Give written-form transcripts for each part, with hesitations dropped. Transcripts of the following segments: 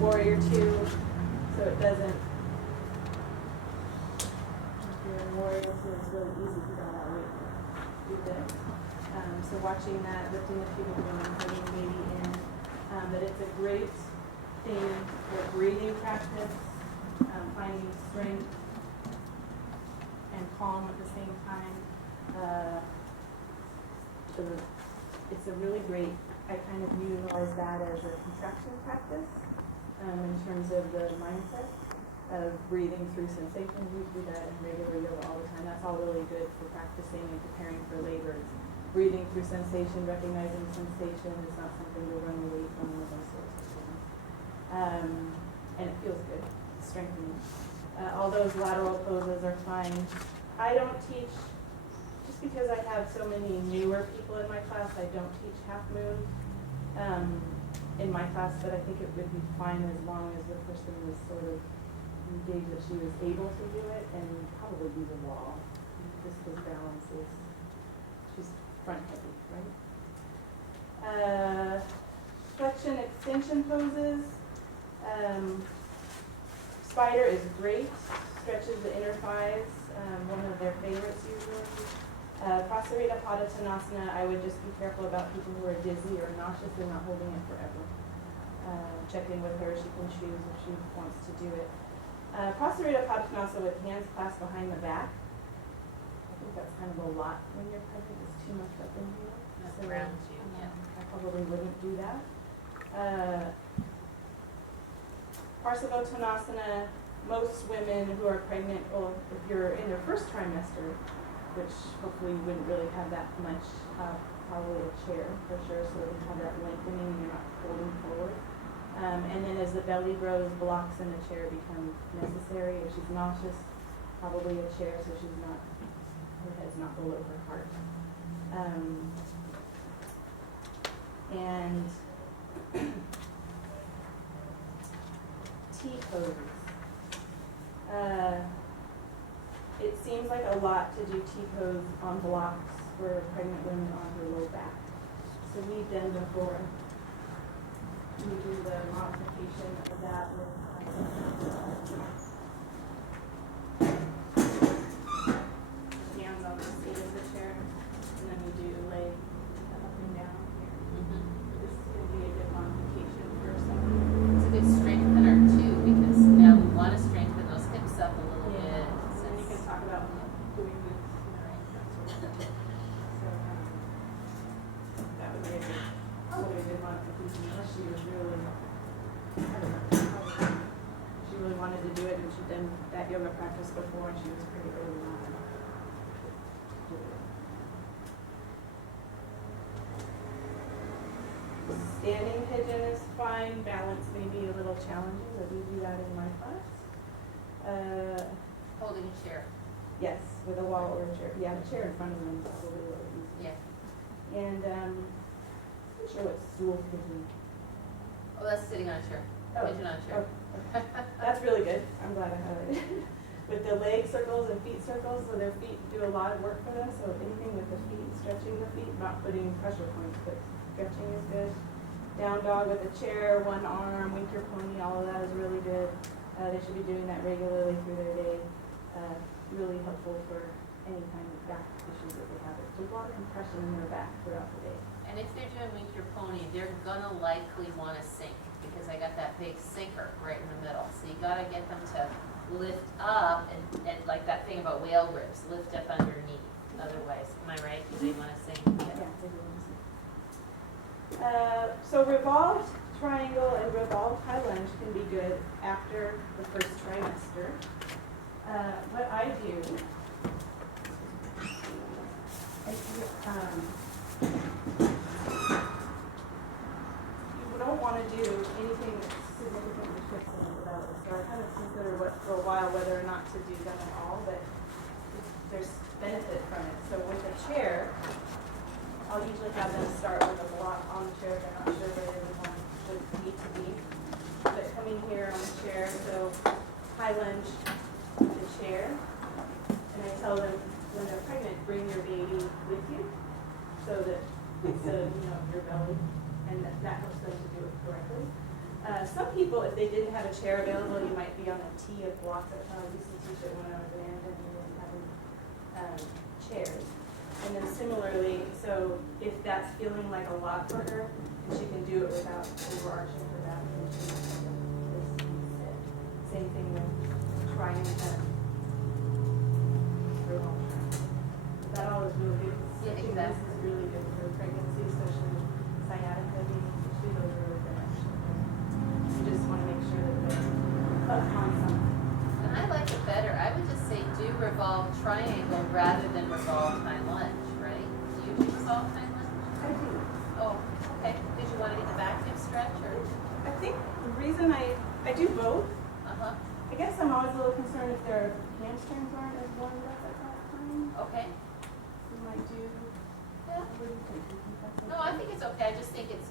warrior 2, so it doesn't, if you're in warrior 2, it's really easy to get that weight. Do this. So watching that, lifting the pubic bone, putting the baby in, but it's a great thing for breathing practice, finding strength and calm at the same time. It's a really great, I kind of utilize that as a contraction practice in terms of the mindset of breathing through sensation. We do that in regular yoga all the time. That's all really good for practicing and preparing for labor. It's breathing through sensation, recognizing sensation is not something to run away from, or those sorts of things. And it feels good, it's strengthening. All those lateral poses are fine. I don't teach, just because I have so many newer people in my class, I don't teach half moon in my class, but I think it would be fine as long as the person was sort of engaged that she was able to do it, and probably do the wall, just because balance is, she's front heavy, right? Flexion extension poses. Spider is great, stretches the inner thighs, one of their favorites usually. Prasarita Padottanasana, I would just be careful about people who are dizzy or nauseous and not holding it forever. Check in with her, she can choose if she wants to do it. Prasarita Padottanasana with hands clasped behind the back. I think that's kind of a lot when you're pregnant, it's too much up in here. That grounds you, yeah. I probably wouldn't do that. Parsavottanasana, most women who are pregnant, well, if you're in their first trimester, which hopefully you wouldn't really have that much, probably a chair for sure, so that you have that lengthening and you're not folding forward. And then as the belly grows, blocks in the chair become necessary. If she's nauseous, probably a chair so she's not, her head's not below her heart. And T poses. It seems like a lot to do T pose on blocks for pregnant women on her low back. So we've done before. We do the modification of that with hands on the seat of the chair, and then we do leg up and down here. This is going to be a good modification for something. It's a good strengthener too, because now we want to strengthen those hips up a little bit. And then you can talk about doing this, that sort of thing. So that would be a good, really good modification, unless she was really, I don't know, she really wanted to do it, and she'd done that yoga practice before, and she was pretty early on. Standing pigeon is fine. Balance may be a little challenging, but we do that in my class. Holding a chair. Yes, with a wall or a chair. Yeah, a chair in front of them is probably a little easier. Yeah. And I'm not sure what stool pigeon. Oh, that's sitting on a chair. Oh, Pigeon on a chair. okay. That's really good. I'm glad I have it. With the leg circles and feet circles, so their feet do a lot of work for them. So anything with the feet, stretching the feet, not putting pressure points, but stretching is good. Down dog with a chair, one arm, winker pony, all of that is really good. They should be doing that regularly through their day. Really helpful for any kind of back issues that they have. There's a lot of compression in their back throughout the day. And if they're doing Meet Your Pony, they're gonna likely want to sink, because I got that big sinker right in the middle. So you gotta get them to lift up and like that thing about whale ribs, lift up underneath. Otherwise, am I right? Because they want to sink. Yeah, they do want to sink. So revolved triangle and revolved high lunge can be good after the first trimester. What I do, you don't want to do anything that significantly shifts in the belly. So I kind of consider for a while whether or not to do them at all, but there's benefit from it. So with a chair, I'll usually have them start with a block on the chair if they're not sure where they would want need to be. But coming here on the chair, so high lunge with the chair. And I tell them when they're pregnant, bring your baby with you so that it's your belly, and that helps them to do it correctly. Some people, if they didn't have a chair available, you might be on a T of blocks. That's how I used to teach it when I was in Anaheim, and we didn't have chairs. And then similarly, so if that's feeling like a lot for her, and she can do it without overarching her back, then she might have to just sit. Same thing with trying revolve triangle. That all is really good. Yeah, Stitching exactly. This is really good for pregnancy, especially sciatica being issued over the actually. You just want to make sure that they're up on something. And I like it better, I would just say do revolve triangle rather than revolve high lunge, right? Do you do revolve high lunge? I do. Oh, okay, did you want to get the back hip stretch or? I think the reason I do both, Uh-huh, I guess I'm always a little concerned if their hamstrings aren't as warmed up at that time. okay, You might do, yeah. what do you think? Do you think that's okay? No, I think it's okay, I just think it's,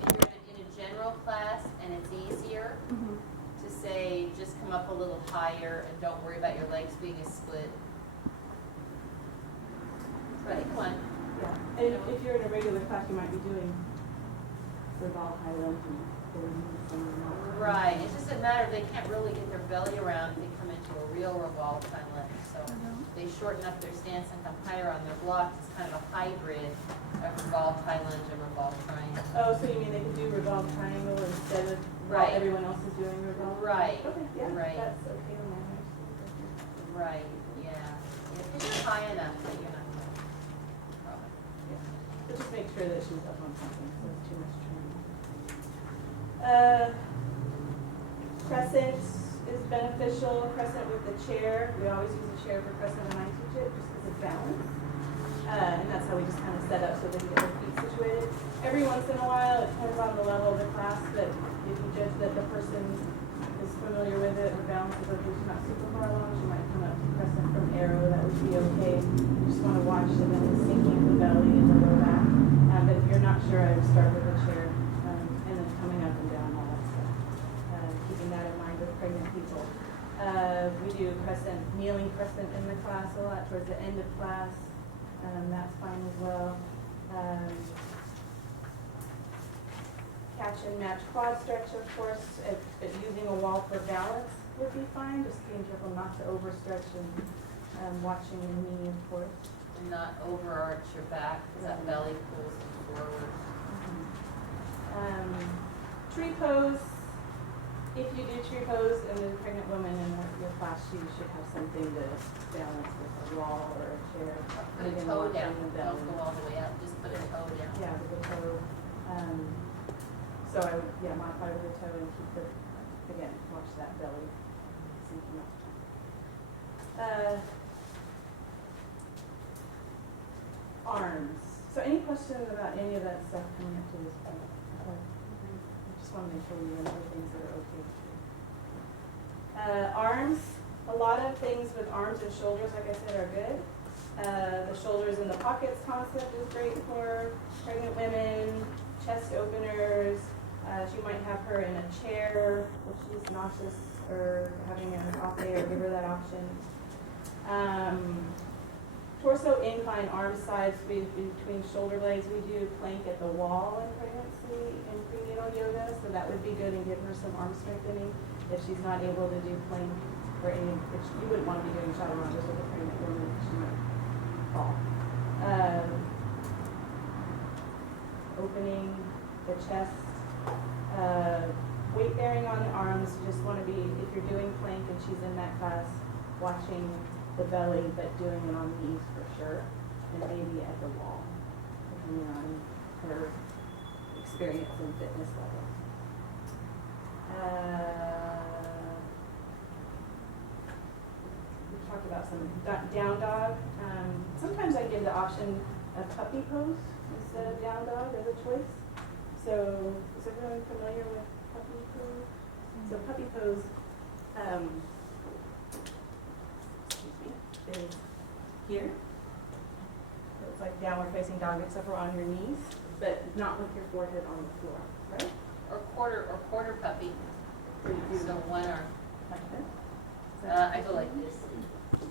if you're in a general class and it's easier Mhm. to say, just come up a little higher and don't worry about your legs being a split. Ready, come on. Yeah, and if you're in a regular class, you might be doing revolve high lunge and their knees and not. Right, it's just a matter of they can't really get their belly around if they come into a real revolve high lunge. So they shorten up their stance and come higher on their blocks. It's kind of a hybrid of revolve high lunge and revolve triangle. Oh, so you mean they could do revolve triangle instead of while Right. everyone else is doing revolve? Right, Okay, yeah, right. that's okay on my end. Right, yeah. If you're high enough that you're not going to problem. But just make sure that she's up on something, so it's too much training. Crescent is beneficial. Crescent with the chair. We always use a chair for crescent when I teach it, just because of balance. And that's how we just kind of set up so they can get their feet situated. Every once in a while, it depends on the level of the class, but if you judge that the person is familiar with it, or balance is okay, she's not super far along, she might come up to crescent from arrow, that would be okay. You just want to watch and then the sinking of the belly and the low back. But if you're not sure, I would start with a chair, and then coming up and down, all that stuff. Keeping that in mind with pregnant people. We do crescent, kneeling crescent in the class a lot towards the end of class. That's fine as well. Catch and match quad stretch, of course, if using a wall for balance would be fine. Just being careful not to overstretch and watching your knee, of course. And not overarch your back because that belly pulls forward. Tree pose. If you do tree pose and there's a pregnant woman in your class, she should have something to balance with a wall or a chair. Put a Maybe toe watching down, the don't belly. go all the way up, just put a toe down. Yeah, with the toe. So I would, modify with the toe and keep the, again, watch that belly sinking up. Arms. So any questions about any of that stuff coming up to this point? I just want to make sure we remember things that are okay. Arms. A lot of things with arms and shoulders, like I said, are good. The shoulders in the pockets concept is great for pregnant women. Chest openers. She might have her in a chair if she's nauseous or having an off day, or give her that option. Torso incline, arm sides between shoulder blades. We do plank at the wall in pregnancy in prenatal yoga, so that would be good and give her some arm strengthening if she's not able to do plank or any. You wouldn't want to be doing chaturanga with a pregnant woman; she might fall. Opening the chest. Weight bearing on the arms, you just want to be, if you're doing plank and she's in that class, watching the belly, but doing it on knees for sure, and maybe at the wall, depending on her experience and fitness level. We talked about some down dog. Sometimes I give the option of puppy pose instead of down dog as a choice. So is everyone familiar with puppy pose? So puppy pose, is here. So it's like downward facing dog, except for on your knees, but not with your forehead on the floor, right? Or quarter puppy. So you do So one arm. like this. I go like this.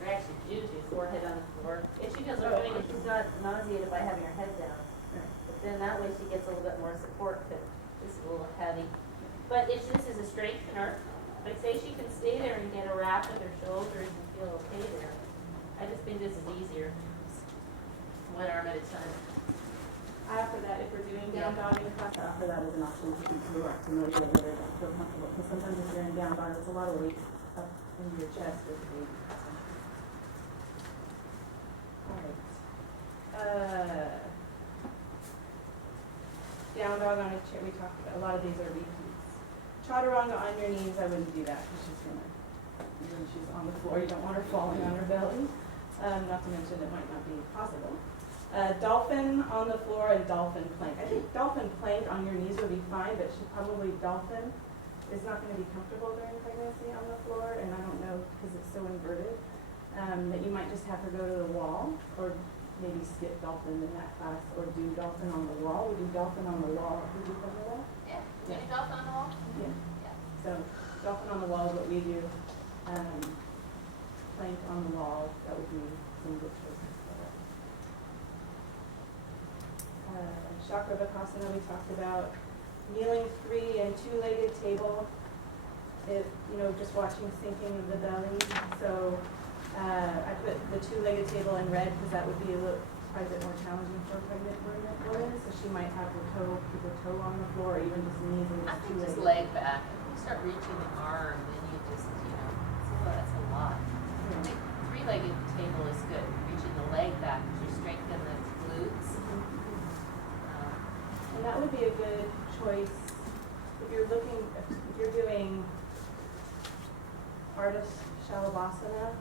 I actually do forehead on the floor. If she feels Oh, okay, she's not nauseated by having her head down. Right. But then that way she gets a little bit more support because this is a little heavy. But if this is a strengthener, like say she can stay there and get a wrap with her shoulders and feel okay there. I just think this is easier. One arm at a time. I offer that if we're doing down dog in class, I offer that as an option to people who aren't familiar with it or don't feel comfortable. Because sometimes if you're in down dog, it's a lot of weight up in your chest with the baby. All right. Down dog on a chair, we talked about, a lot of these are repeats. Chaturanga on your knees, I wouldn't do that because she's gonna, when she's on the floor, you don't want her falling on her belly. Not to mention it might not be possible. Dolphin on the floor and dolphin plank. I think dolphin plank on your knees would be fine, but she probably dolphin is not going to be comfortable during pregnancy on the floor, and I don't know because it's so inverted that you might just have her go to the wall or maybe skip dolphin in that class or do dolphin on the wall. We do dolphin on the wall. Would you on the wall? Yeah. Do you dolphin on the wall? Yeah. Yeah. So dolphin on the wall is what we do. Plank on the wall, that would be some good choices for that. Chakravakasana we talked about. Kneeling 3 and 2-legged table. If, just watching sinking of the belly. So I put the 2-legged table in red because that would be quite a bit more challenging for a pregnant woman. So she might have her keep her toe on the floor, or even just knees and I just think just 2-legged. leg back. If you start reaching the arm, then you just, that's a lot. I think 3-legged table is good. Reaching the leg back because you strengthen the glutes. And that would be a good choice if you're doing Ardha Shalabhasana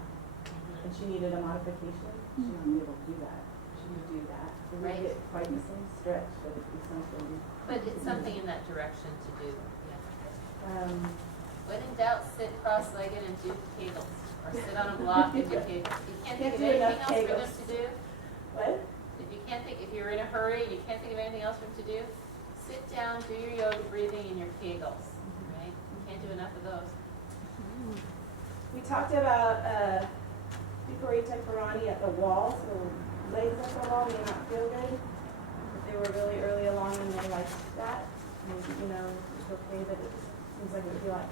and she needed a modification, she might be able to do that. She would do that. It Right. wouldn't get quite the same stretch, but it'd be something. But it's something in that direction to do. Yeah. Um, When in doubt, sit cross-legged and do kegels. Or sit on a block and do kegels. You can't think of do anything enough else for them kegels. to do? what? If you're in a hurry, you can't think of anything else for them to do, sit down, do your yoga breathing and your kegels, right? You can't do enough of those. We talked about Viparita Karani at the wall, so legs at the wall may not feel good. If they were really early along and they liked that, and, it's okay, but it just seems like it would be like.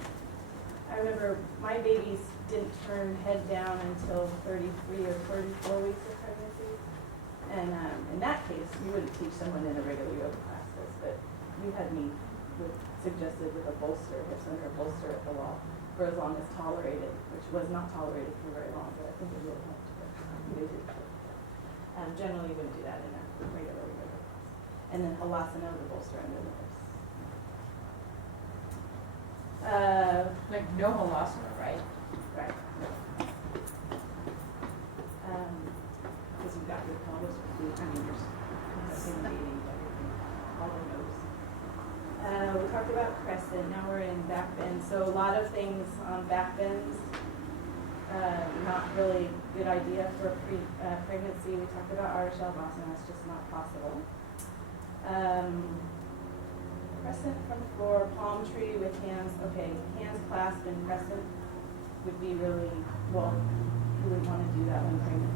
I remember my babies didn't turn head down until 33 or 34 weeks of pregnancy. And in that case, you wouldn't teach someone in a regular yoga class this, but you had me suggested with a bolster, hips under a bolster at the wall for as long as tolerated, which was not tolerated for very long, but I think it really helped. Generally, you wouldn't do that in a regular yoga class. And then halasana with a bolster under the hips. Like no halasana, right? Right. Because you've got your pelvis, you're compressing the baby, everything, all the nose. We talked about crescent, now we're in back bend. So a lot of things on back bends, not really good idea for pregnancy. We talked about Ardha Shalabhasana, that's just not possible. Crescent from the floor, palm tree with hands, hands clasped in crescent would be really, well, you wouldn't want to do that when pregnant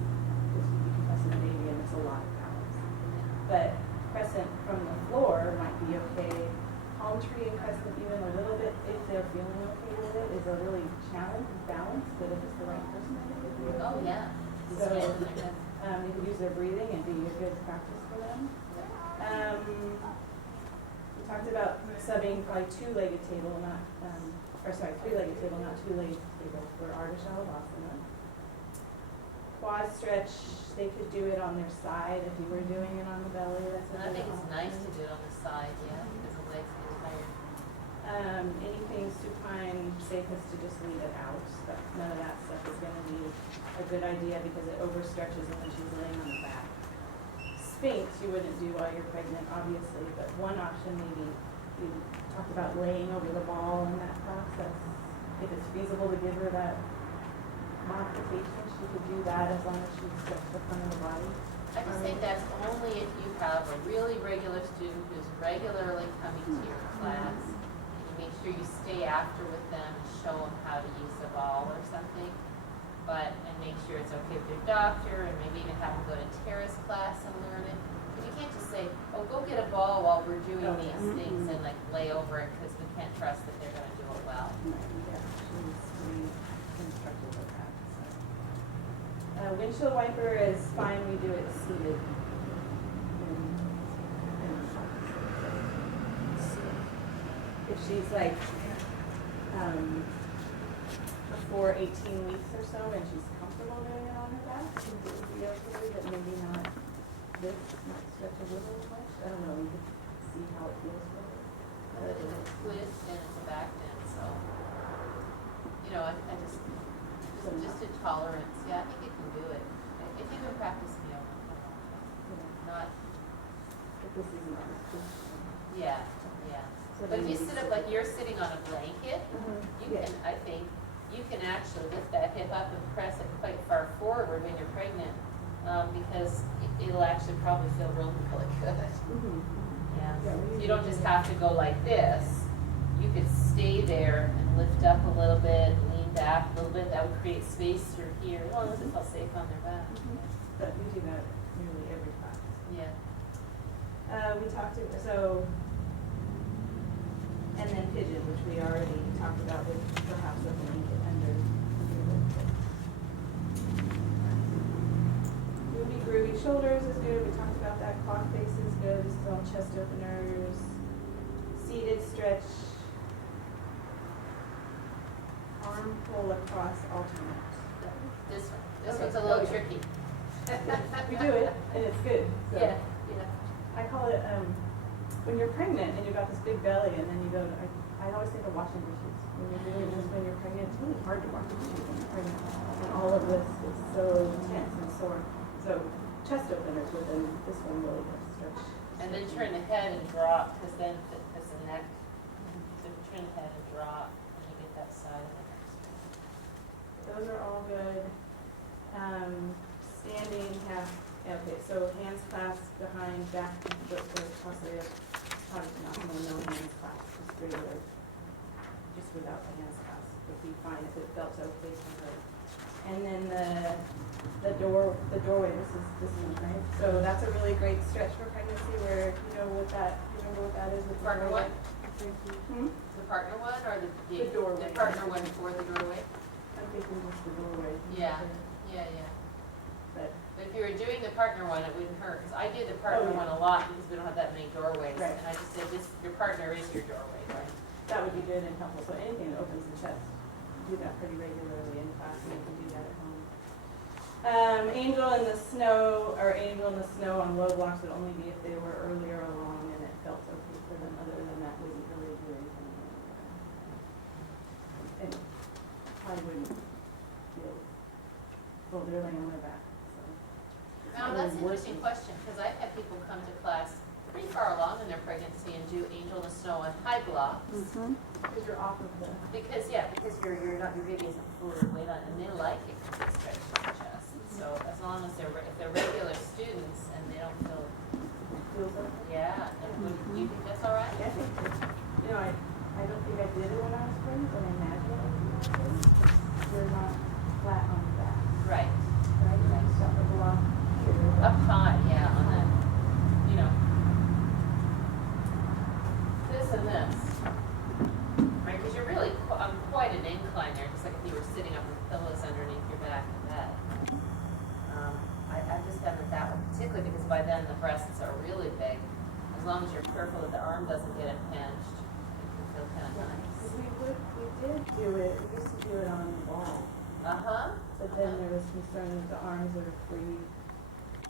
because you'd be compressing the baby and it's a lot of balance. But crescent from the floor might be okay. Palm tree and crescent even a little bit, if they're feeling okay with it, is a really challenge of balance, but if it's the right person, I think it'd be okay. Oh, yeah. So they could use their breathing and be a good practice for them. We talked about subbing probably 2-legged table, 3-legged table, not 2-legged table for Ardha Shalabhasana. Quad stretch, they could do it on their side if you were doing it on the belly. That's a I good think it's option. nice to do it on the side, yeah, because the legs get tired. Anything supine, safest to just leave it out. But none of that stuff is going to be a good idea because it overstretches and then she's laying on the back. Sphinx you wouldn't do while you're pregnant, obviously, but one option maybe you talked about laying over the ball in that process. If it's feasible to give her that modification, she could do that as long as she stretches the front of the body. I just think that's only if you have a really regular student who's regularly coming to your class. And you make sure you stay after with them and show them how to use the ball or something. And make sure it's okay with your doctor and maybe even have them go to Tara's class and learn it. You can't just say, oh, go get a ball while we're doing Oh, these yeah. things and like lay over it, because we can't trust that they're gonna do it well. Yeah, she's pretty instructive with that, so. Windshield wiper is fine, we do it seated. If she's like, before 18 weeks or so, and she's comfortable doing it on her back, I think it would be okay, but maybe not this, might stretch a little much. I don't know, we could see how it feels for her. But it's a twist and it's a back bend, so, you know, I just a tolerance, yeah, I think you can do it. If you've been practicing yoga for a long time, not, But this isn't, it's just. yeah, yeah. So But if then you sit up like you're sitting on a blanket, you Yeah. can, I think, you can actually lift that hip up and press it quite far forward when you're pregnant, because it'll actually probably feel really, really good. Mhm. Yeah. Yeah, we You don't usually just do have to go like this. You could stay there and lift up a little bit, lean back a little bit. That would create space through here, as long as it felt safe on their back. But we do that nearly every class. Yeah. We talked to, so, and then pigeon, which we already talked about with perhaps a blanket under the Groovy, groovy shoulders is good, we talked about that, clock face is good, this is all chest openers, seated stretch, arm pull across alternate. This one. This Okay. one's a little Oh, yeah. tricky. We do it, and it's good, so. Yeah, yeah. I call it, when you're pregnant and you've got this big belly and then you go to, I always think of washing dishes. When you're doing this, when you're pregnant, it's really hard to wash dishes when you're pregnant. And all of this is so tense and sore. So chest openers, but then this one really does stretch. And then turn the head and drop, because then, because the neck, so turn the head and drop, and you get that side of the neck straight. Those are all good. Standing half, okay, so hands clasped behind, back, foot, possibly Tadasana, no hands clasped, just regular, just without the hands clasped, would be fine if it felt okay for her. And then the doorway, this one, right? So that's a really great stretch for pregnancy where, you know what that, you remember what that is with the Partner doorway? one? Hmm? The partner one, or The doorway. The partner one for the doorway? I'm thinking just the doorway. Yeah. Yeah, yeah. But, But if you were doing the partner one, it wouldn't hurt, because I did the partner yeah. one a lot, because we don't have that many doorways. Right. And I just said, this, your partner is your doorway, right? that would be good and helpful, so anything that opens the chest, do that pretty regularly in class, and you can do that at home. Angel in the snow, or angel in the snow on low blocks would only be if they were earlier along and it felt okay for them, other than that wouldn't really do anything. And I wouldn't feel, well, they're laying on their back, so. Now, that's an interesting question, because I've had people come to class pretty far along in their pregnancy and do angel in the snow on high blocks. Because you're off of the. Because, yeah, because you're not, your baby isn't fully weight on, and they like it because it stretches the chest. So as long as if they're regular students and they don't feel, Feels okay. yeah, and do you think that's all right? Yeah, I think, you know, I don't think I did it when I was pregnant, but I imagine it would be okay. You're not flat on the back, Right. right? You have stuff a block here. Up high, yeah, on that, you know. This and this. Right, because you're really quite an incline there, just like if you were sitting up with pillows underneath your back in bed. I've just done it that way, particularly because by then the breasts are really big. As long as you're careful that the arm doesn't get impinged, it can feel kind of nice. We did do it, we used to do it on the wall, Uh-huh. but then there was concern that the arms are free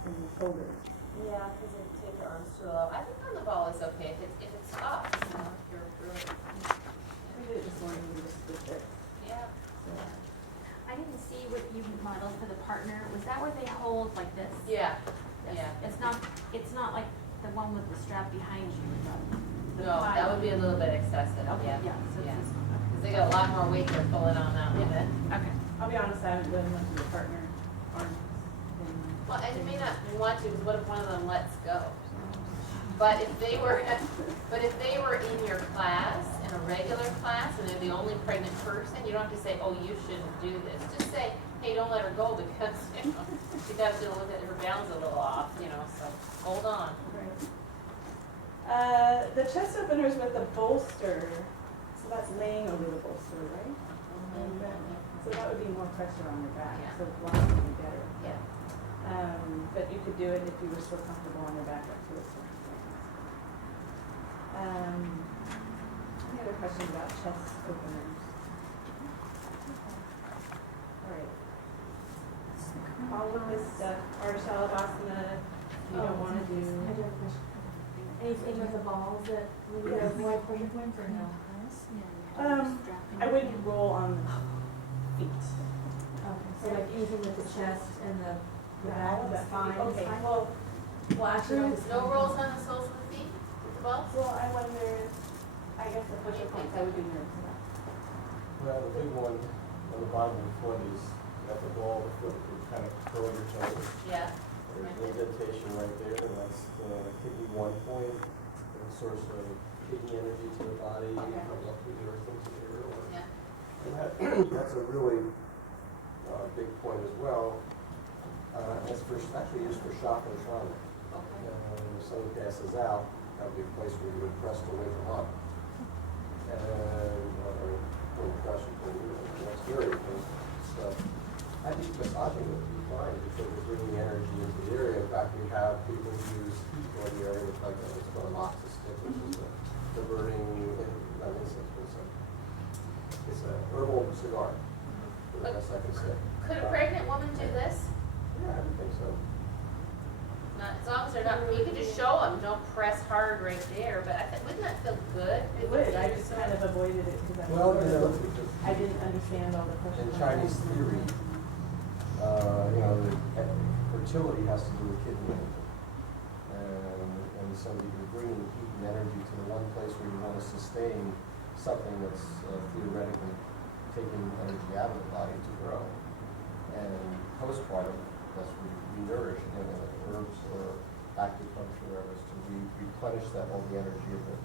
from the shoulders. Yeah, because if you take your arms too low. I think on the ball is okay if it's up, you know, if you're really, We did it this morning, we just did it. yeah. So, I didn't see what you modeled for the partner. Was that where they hold like this? Yeah, Yes. yeah. It's not like the one with the strap behind you. the No, that pile. would be a little bit excessive, Okay, yeah. yeah, so Yeah. it's this one. Because they got a lot more weight they're pulling on that one than. Okay. I'll be honest, I haven't done much of the partner arms. Well, and you may not want to, because what if one of them lets go? But if they were in your class, in a regular class and they're the only pregnant person, you don't have to say, oh, you shouldn't do this. Just say, hey, don't let her go because, you know, she's gonna look at her balance a little off, you know, so hold on. Right. The chest openers with the bolster, so that's laying over the bolster, right? And then, so that would be more pressure on your back, Yeah. so blocking would be better. Yeah. But you could do it if you were still comfortable on your back up to a certain point. Any other questions about chest openers? All right. All of this stuff, Ardha you don't want to I do do. have a question. Anything with the balls that would be avoid pressure points or no? I wouldn't roll on the feet. Okay, so like anything with the chest and the That, balls? that's fine. Okay. Okay, well, Well, actually, No rolls on the soles of the feet with the balls? well, I wonder, I guess the pressure points, I would be nervous about. Well, the big one on the bottom of the foot is at the ball of the foot, you kind of curl your toes. Yeah. There's an indentation right there, and that's the kidney 1 point, the source of kidney energy to the body, Okay. comes up through the earth into the areola. Yeah. And that, that's a really big point as well. It's for, actually used for shock and trauma. Okay. If someone passes out, that would be a place where you would press to wake them up. And, or press and that's very important. So, I think massaging would be fine because it's bringing energy into the area. In fact, we have people use heat on the area with like what's called a moxa stick, which is a diverting, not incense, but it's a herbal cigar. For the best I can say. Could a pregnant woman do this? Yeah, I would think so. Not, as long as they're not, you could just show them, don't press hard right there, but I think, wouldn't that feel good? It would, I just kind of avoided it because I Well, was you sort know, of, because I didn't understand all the pressure. in points. Chinese theory, fertility has to do with kidney energy. And so you're bringing heat and energy to the one place where you want to sustain something that's theoretically taking energy out of the body to grow. And postpartum, that's where we nourish, herbs or acupuncture, whatever, is to replenish that all the energy of the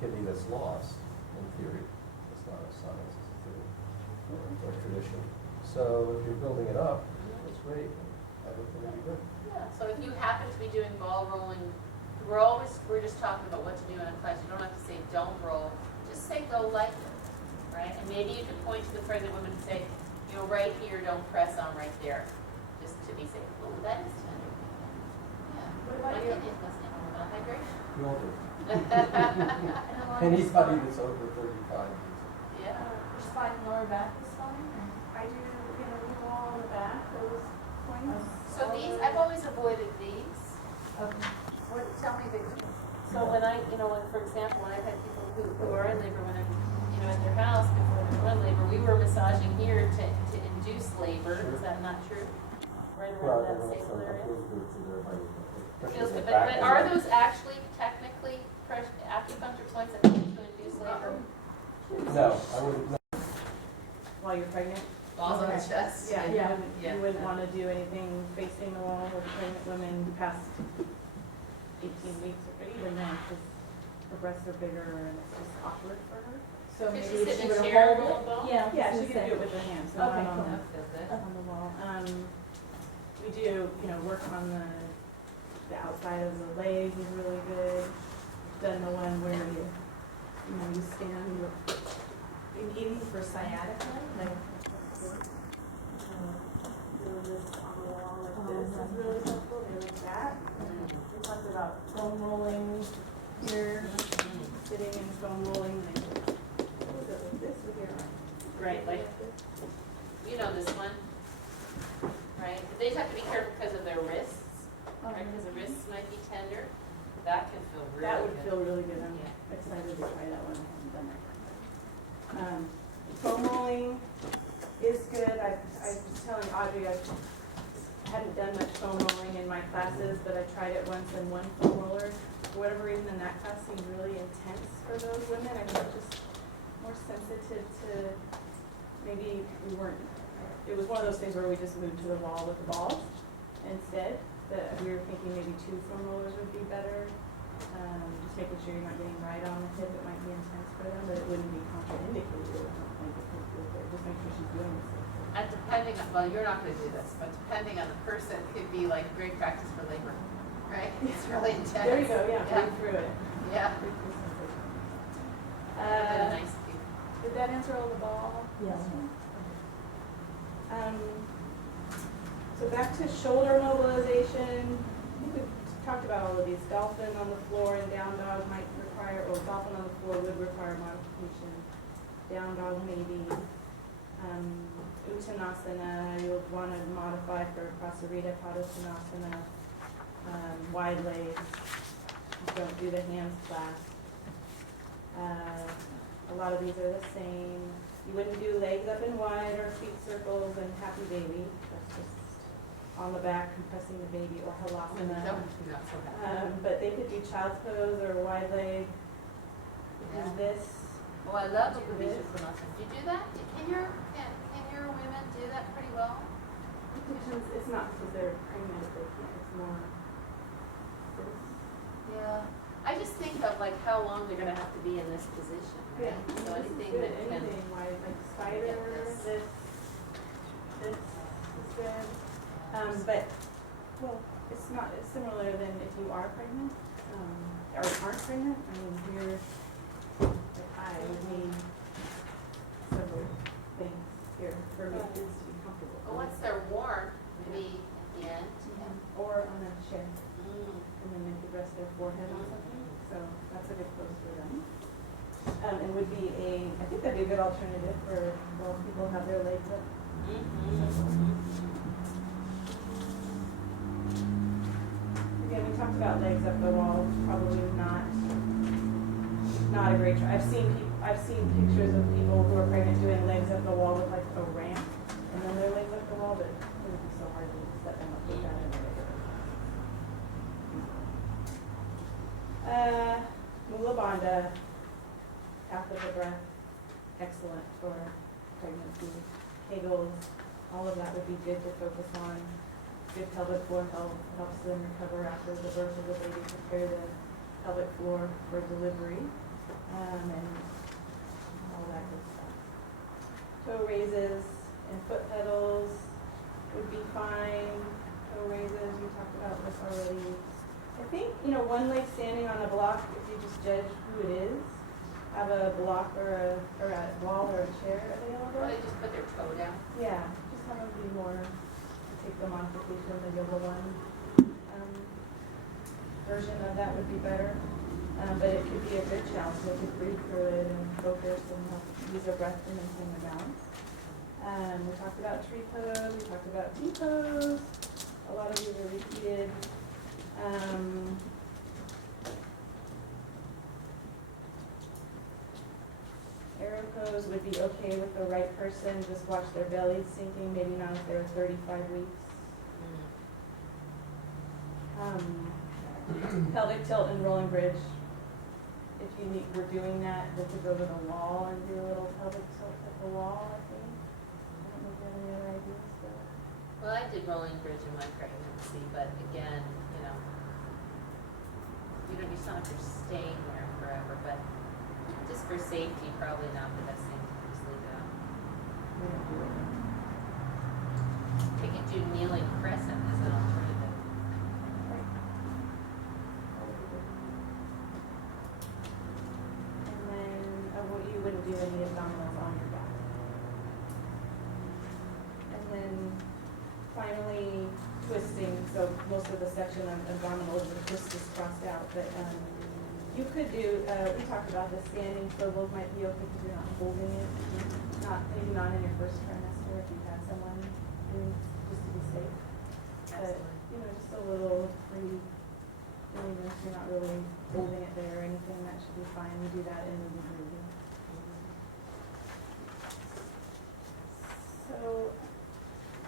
kidney that's lost, in theory. It's not a science, it's a theory, or tradition. So if you're building it up, that's great. I think it'll be good. Yeah, so if you happen to be doing ball rolling, we're just talking about what to do in a class. You don't have to say don't roll, just say go lightly, right? And maybe you could point to the pregnant woman and say, you know, right here, don't press on right there, just to be safe. Oh, that is tender. Yeah. What about My you? kidney's listening, hold on, hydration. We all do. And along the Anybody spine? that's over 35 needs Yeah. Your spine and lower back is fine? I do, wall on the back, those points. So these, I've always avoided these. Okay. What, tell me the, so when I, when, for example, when I've had people who are in labor, when they're, at their house before they were in labor, we were massaging here to induce labor. Is that not true? Right Well, around that sacral area? feels good to their body. Feels good, but are those actually technically acupuncture points that help to induce labor? No, I wouldn't. No. While you're pregnant? Balls on the Okay. chest? Yeah, Yeah. you wouldn't want to do anything facing the wall with pregnant women past 18 weeks or even then, because her breasts are bigger and it's just awkward for her. So Could maybe she sit she in would a chair hold roll it. ball? Yeah. Yeah, she could do it with her hands, so Okay, not cool. on That feels good. the wall. We do, work on the outside of the legs is really good. Done the one where you stand, you're eating for sciatica, like, doing this on the wall like this is really helpful, they like that. We talked about foam rolling here, sitting and foam rolling, like, what was it, like this with your arm? Right, like, you know this one, right? But they have to be careful because of their wrists, right? Because the wrists might be tender. That can feel really good. That would feel really good, I'm Yeah. excited to try that one, I haven't done that one. Foam rolling is good, I was telling Audrey, I hadn't done much foam rolling in my classes, but I tried it once and one foam roller, for whatever reason in that class seemed really intense for those women, I was just more sensitive to, maybe we weren't, it was one of those things where we just moved to the wall with the balls instead, that we were thinking maybe 2 foam rollers would be better. Just making sure you're not getting right on the hip, it might be intense for them, but it wouldn't be contraindicated, I don't think, because just make sure she's doing this. Depending on, well, you're not gonna do this, but depending on the person, it could be like great practice for labor, right? It's really intense. There you go, yeah, Yeah. read through it. Yeah. Read through sensation. Really nice too. Did that answer all the ball? Yes. So back to shoulder mobilization, I think we've talked about all of these. Dolphin on the floor and down dog might require, or dolphin on the floor would require modification. Down dog maybe. Uttanasana, you'll want to modify for Prasarita, Padottanasana, wide legs. Don't do the hands clasped. A lot of these are the same. You wouldn't do legs up and wide or feet circles and happy baby. That's just on the back compressing the baby, or No, halasana. not so bad. But they could do child's pose or wide leg. Yeah. Do this. Oh, I love Do Upavishya this. Konasana. Do you do that? Can your women do that pretty well? It's not because they're pregnant, they can't, it's more this. Yeah. I just think of like how long they're gonna have to be in this position, right? So This is anything good, that can, anything wide, like spider, this. this is good. But, well, it's not, it's similar than if you are pregnant, or aren't pregnant. I mean, you're, like I would need several things here for me to be comfortable. but once they're warm, maybe at the end. Or on a chair, Mm. and then they could rest their forehead on something, so that's a good pose for them. And would be I think that'd be a good alternative for, well, people have their legs up. Again, we talked about legs up the wall, probably not a great try. I've seen pictures of people who are pregnant doing legs up the wall with like a ramp, and then their legs up the wall, but it would be so hard to set them up with that in the regular. Mula Bandha, half of the breath, excellent for pregnancy. Kegels, all of that would be good to focus on. Good pelvic floor health helps them recover after the birth of the baby, prepare the pelvic floor for delivery, and all that good stuff. Toe raises and foot pedals would be fine. Toe raises, we talked about this already. I think, one leg standing on a block, if you just judge who it is, have a block or a wall or a chair Or available. they just put their toe down. Yeah, just have them be more, take the modification, the yoga one. Version of that would be better. But it could be a good challenge. They could breathe through it and focus and help use their breath to maintain the balance. We talked about tree pose, we talked about T pose. A lot of these are repeated. Arrow pose would be okay with the right person. Just watch their belly sinking, maybe not if they're 35 weeks. Pelvic tilt and rolling bridge. If we're doing that, we could go to the wall and do a little pelvic tilt at the wall, I think. I don't know if you have any other ideas for that. Well, I did rolling bridge in my pregnancy, but again, it's not like you're staying there forever, but just for safety, probably not the best thing to just leave it out. We don't do it. We could do kneeling crescent as an alternative. Right. That would be good. And then, you wouldn't do any abdominals on your back. And then finally, twisting. So most of the section on abdominals and twist is crossed out, but you could do, we talked about the standing swivels might be okay because you're not holding it. Maybe not in your first trimester if you've had someone doing, just to be safe. But, Absolutely. just a little free, if you're not really holding it there or anything, that should be fine. We do that in the breathing. So,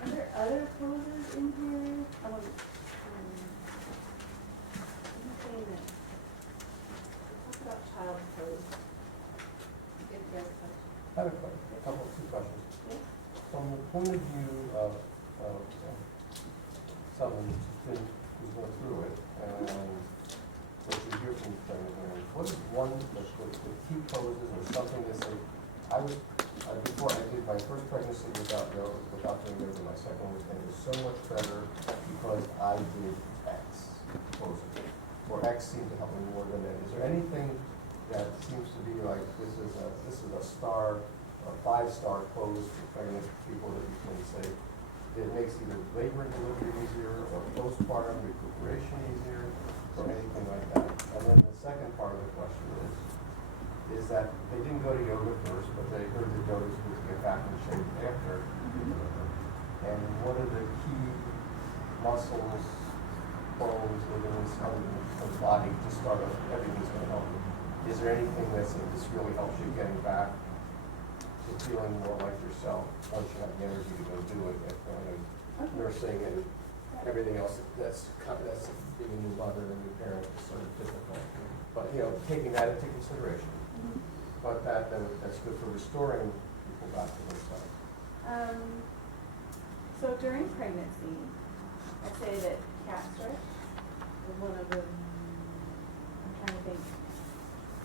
are there other poses in here? Anything that, let's talk about child's pose. Good question. I have two questions. Yeah. From the point of view of someone who's going through it, and what you hear from pregnant women, what is one, the key poses or something that say, before I did my first pregnancy without doing labor, my second one was so much better because I did X poses, or X seemed to help me more than that. Is there anything that seems to be like, this is a star, a 5-star pose for pregnant people that you can say, it makes either labor and delivery easier or postpartum recuperation easier or anything like that? And then the second part of the question is that they didn't go to yoga first, but they heard that yoga is good to get back in shape after delivery. And what are the key muscles, bones, ligaments, of the body to start off? Everything's going to help you. Is there anything that's this really helps you getting back to feeling more like yourself once you have the energy to go do it? Nursing and everything else that's being a new mother and a new parent is sort of difficult. But taking that into consideration. But that's good for restoring people back to themselves. So during pregnancy, I'd say that cat stretch is one of the, I'm trying to think,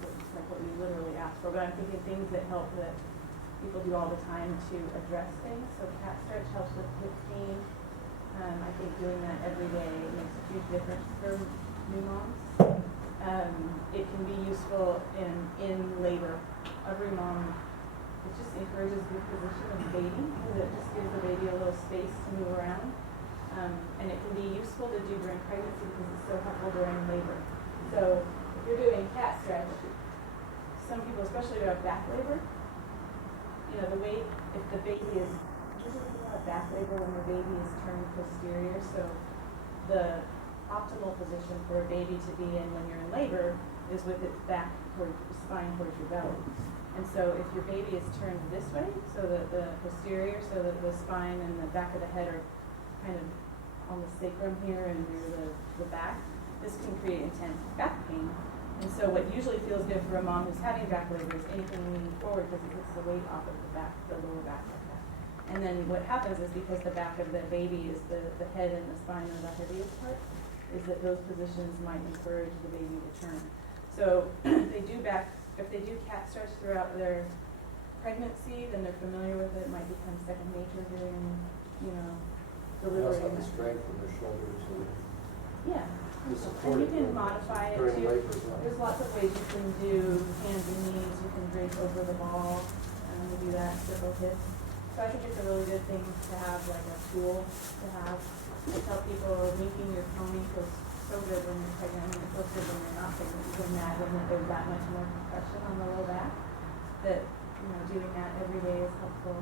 it's like what you literally asked for, but I'm thinking things that help that people do all the time to address things. So cat stretch helps with hip pain. I think doing that every day makes a huge difference for new moms. It can be useful in labor. Every mom, it just encourages the position of the baby because it just gives the baby a little space to move around. And it can be useful to do during pregnancy because it's so helpful during labor. So if you're doing cat stretch, some people, especially who have back labor, the weight, if the baby is, usually people have back labor when the baby is turned posterior, so the optimal position for a baby to be in when you're in labor is with its back toward spine towards your belly. And so if your baby is turned this way, so that the posterior, so that the spine and the back of the head are kind of on the sacrum here and near the back, this can create intense back pain. And so what usually feels good for a mom who's having back labor is anything leaning forward because it takes the weight off of the back, the lower back like that. And then what happens is because the back of the baby is the head and the spine are the heaviest part, is that those positions might encourage the baby to turn. So if they do cat stretch throughout their pregnancy, then they're familiar with it. It might become second nature during, They delivery. also have the strength in their shoulders and Yeah. the support. And you can modify it during too. labor as well. There's lots of ways you can do hands and knees. You can drape over the ball. You do that, circle hips. So I think it's a really good thing to have, like a tool to have. I tell people linking your pony feels so good when you're pregnant, and it feels good when you're not pregnant. You can imagine that there's that much more compression on the low back. That doing that every day is helpful.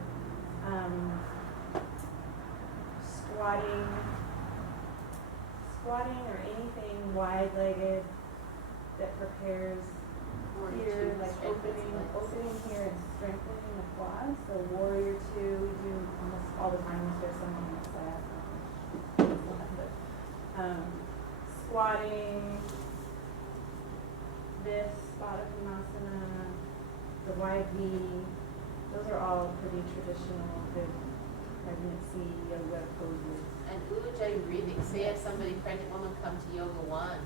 Squatting or anything wide-legged that prepares here, like opening here and strengthening the quads. So warrior 2, we do almost all the time unless there's someone in class. Squatting, this, Padasana, the YV, those are all pretty traditional good pregnancy yoga poses. And ujjayi breathing, say if somebody, pregnant woman, come to yoga 1,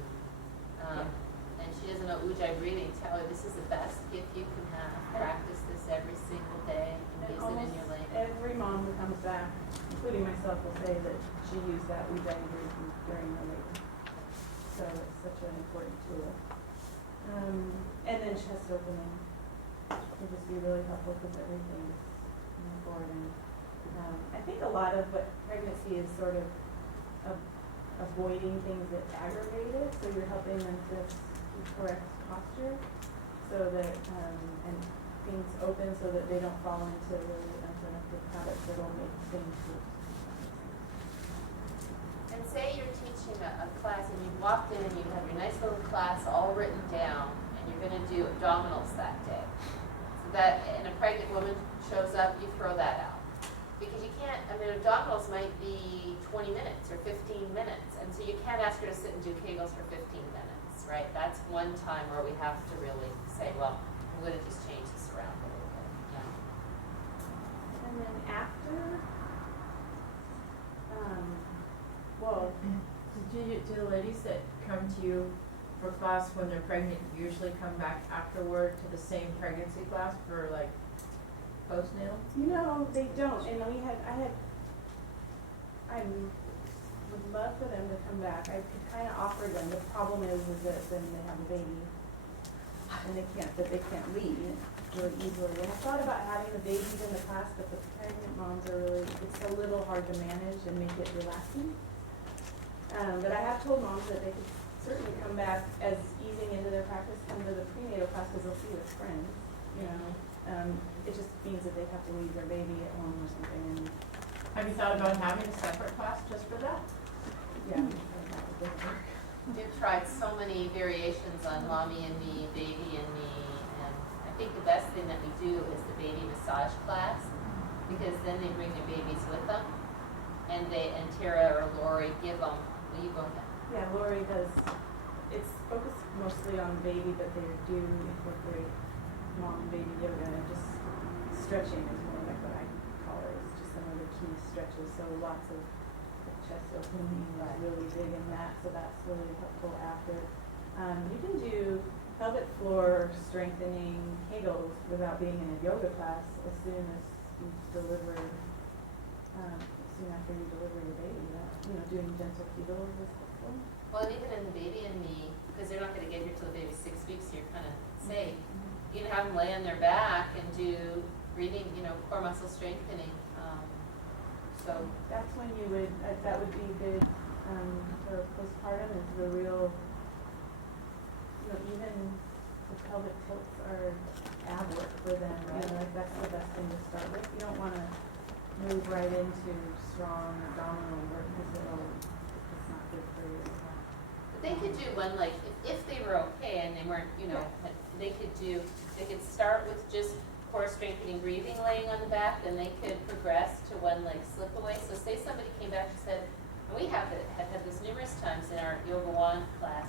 and she doesn't know ujjayi breathing, tell her this is the best gift you can have. Practice this every single day and use it in your labor. Every mom who comes back, including myself, will say that she used that ujjayi breathing during her labor. So it's such an important tool. And then chest opening can just be really helpful because everything's forward. I think a lot of what pregnancy is sort of avoiding things that aggravate it. So you're helping them to keep correct posture so that, and things open so that they don't fall into really unproductive habits that will make things worse. And say you're teaching a class and you walked in and you have your nice little class all written down and you're going to do abdominals that day. So that, and a pregnant woman shows up, you throw that out. Because you can't, abdominals might be 20 minutes or 15 minutes, and so you can't ask her to sit and do Kegels for 15 minutes, right? That's one time where we have to really say, well, I'm going to just change this around a little bit. Yeah. And then after, Do the ladies that come to you for class when they're pregnant usually come back afterward to the same pregnancy class for like postnatal? No, they don't, and I would love for them to come back, I could kinda offer them, the problem is that then they have a baby, and they can't leave really easily, and I thought about having the babies in the class, but the pregnant moms are really, it's a little hard to manage and make it relaxing. But I have told moms that they could certainly come back as easing into their practice, come to the prenatal class, because they'll see with friends, you know? It just means that they have to leave their baby at home or something, and, Have you thought about having a separate class just for that? yeah, that would work. We've tried so many variations on mommy and me, baby and me, and I think the best thing that we do is the baby massage class, because then they bring their babies with them, and Tara or Lori give them, will you go ahead? Yeah, Lori does, it's focused mostly on the baby, but they do incorporate mom and baby yoga, and just stretching is more like what I call it, it's just some of the key stretches, so lots of chest opening is really big in that, so that's really helpful after. You can do pelvic floor strengthening Kegels without being in a yoga class as soon as you deliver, soon after you deliver your baby, that, doing gentle Kegels is helpful. Well, and even in the baby and me, because they're not gonna get here till the baby's 6 weeks, so you're kinda safe. You can have them lay on their back and do breathing, core muscle strengthening, so. That's when you would, that would be good, for postpartum is the real, even the pelvic tilts are ab work for them, like that's the best thing to start with. You don't wanna move right into strong abdominal work because it's not good for you. But they could do one, like, if they were okay and they weren't, they could start with just core strengthening breathing laying on the back, then they could progress to one like slip away. So say somebody came back and said, and we have had this numerous times in our yoga wand class,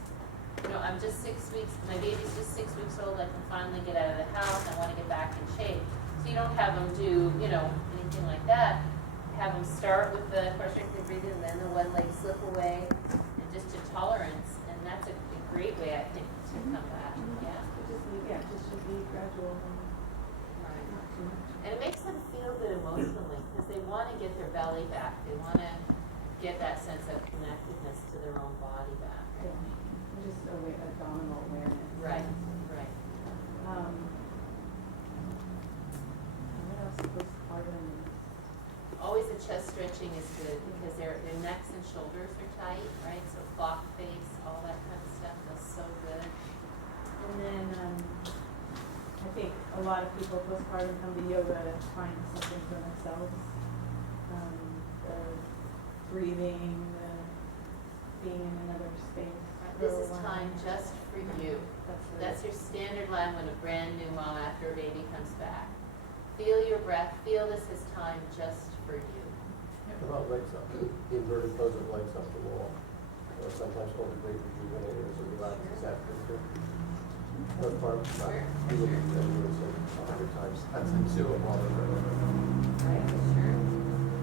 I'm just 6 weeks, my baby's just 6 weeks old, I can finally get out of the house, I wanna get back in shape. So you don't have them do, anything like that. Have them start with the core strengthening breathing and then the one leg slip away, and just to tolerance, and that's a great way, I think, to come back, yeah. Just should be gradual and Right. not too much. And it makes them feel good emotionally, because they wanna get their belly back, they wanna get that sense of connectedness to their own body back. Yeah, and just abdominal awareness. Right. What else is postpartum? Always the chest stretching is good, because their necks and shoulders are tight, right? So clock face, all that kind of stuff feels so good. And then, I think a lot of people postpartum come to yoga to find something for themselves. The breathing, the being in another space. This for a is while. time just for you. That's your standard line when a brand new mom after a baby comes back. Feel your breath, feel this is time just for you. What about legs up, inverted pose of legs up the wall, or sometimes called the great rejuvenators or relaxes after the That's part of Sure. you look at them, you say 100 times, that's the two of all of them. Right, sure.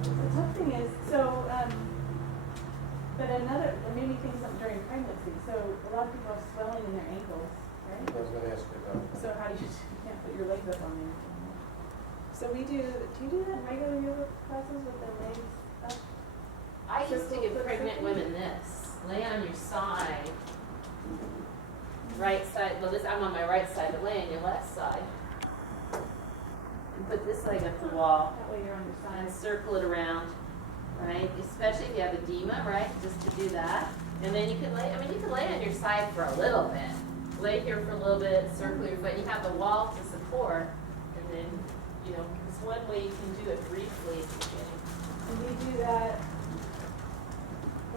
The tough thing is, but there made me think something during pregnancy. So a lot of people have swelling in their ankles, right? I was gonna ask you about that. So how do you can't put your legs up on them? So do you do that in regular yoga classes with the legs up? I used to Circle give foot pregnant circle? women this. Lay on your side. Right side, well, I'm on my right side, but lay on your left side. And put this leg up the wall That way you're on your and side. circle it around, right? Especially if you have edema, right? Just to do that. And then you can lay on your side for a little bit. Lay here for a little bit, circle your foot, and you have the wall to support. And then, it's one way you can do it briefly at the beginning. And we do that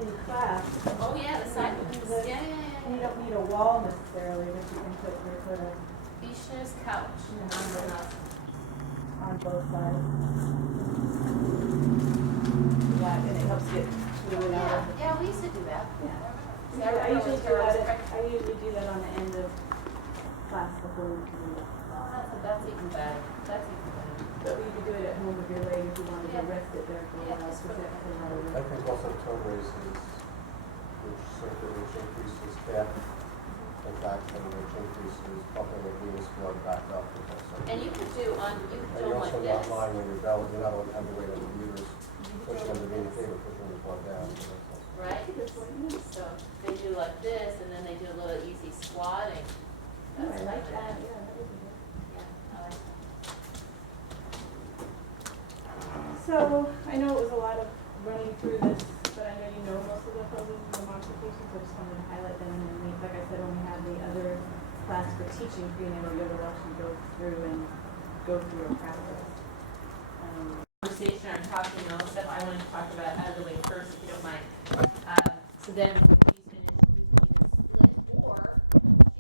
in class. Oh, yeah, the side ones. Yeah. And you don't need a wall necessarily, but you can put your foot up Vishnu's couch. on both sides. Yeah, and it helps get fluid out of it. Yeah, we used to do that. Yeah. See, I usually do remember that, when I usually do that on the end of class before we can do it. That's even better. That's even better. But you can do it at home with your leg if you wanted to Yeah. rest it there for a Yeah, while, just because for- that's a lot of I think also toe raises, which increases calf in fact, which increases bumping the venous flow back up. And you could do on, you could And do you're them like also this. not lying on your belly, you're not on the weight of the uterus, pushing on the venous cave, pushing the blood down. So that's also- Right? So they do like this, and then they do a little easy squatting. Oh, That's I like another- that, yeah, that would be good. Yeah, I like that. So, I know it was a lot of running through this, but I know you know most of the poses and the modifications, so I just wanted to highlight them, and then we, like I said, when we had the other class for teaching prenatal yoga, we'll actually go through a practice. Conversation, I'm talking all stuff I want to talk about out of the way first, if you don't mind. So then, when she's finished, we can either split, or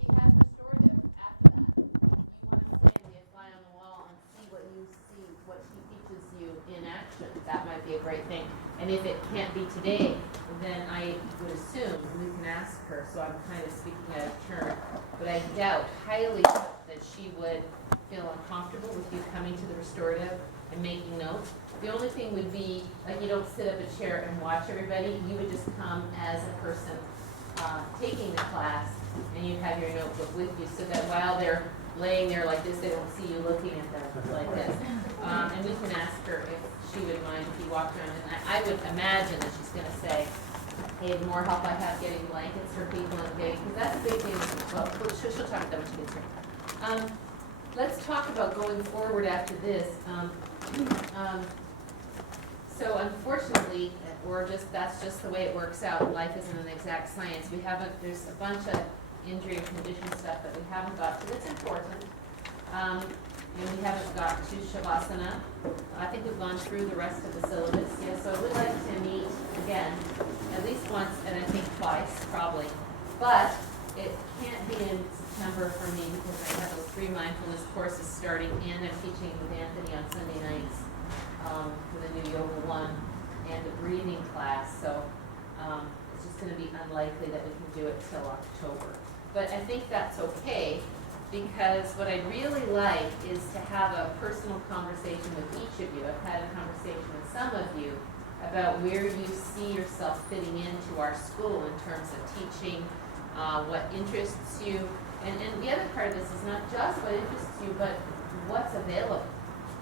she has restorative after that. You want to stay and be a fly on the wall and see what you see, what she teaches you in action. That might be a great thing. And if it can't be today, then I would assume, and we can ask her, so I'm kind of speaking out of turn, but I doubt, highly doubt, that she would feel uncomfortable with you coming to the restorative and making notes. The only thing would be, like, you don't sit up a chair and watch everybody, you would just come as a person taking the class, and you have your notebook with you, so that while they're laying there like this, they don't see you looking at them like this. And we can ask her if she would mind if you walked around, and I would imagine that she's gonna say, hey, the more help I have getting blankets for people and getting, because that's a big thing, well, she'll talk about that when she gets here. Let's talk about going forward after this. So unfortunately, that's just the way it works out. Life isn't an exact science. There's a bunch of injury and condition stuff that we haven't got to that's important. And we haven't got to Shavasana. I think we've gone through the rest of the syllabus. Yeah, so I would like to meet again, at least once, and I think twice, probably. But it can't be in September for me because I have those 3 mindfulness courses starting, and I'm teaching with Anthony on Sunday nights for the new Yoga 1 and the breathing class. So it's just going to be unlikely that we can do it till October. But I think that's okay, because what I'd really like is to have a personal conversation with each of you. I've had a conversation with some of you about where you see yourself fitting into our school in terms of teaching, what interests you. And the other part of this is not just what interests you, but what's available,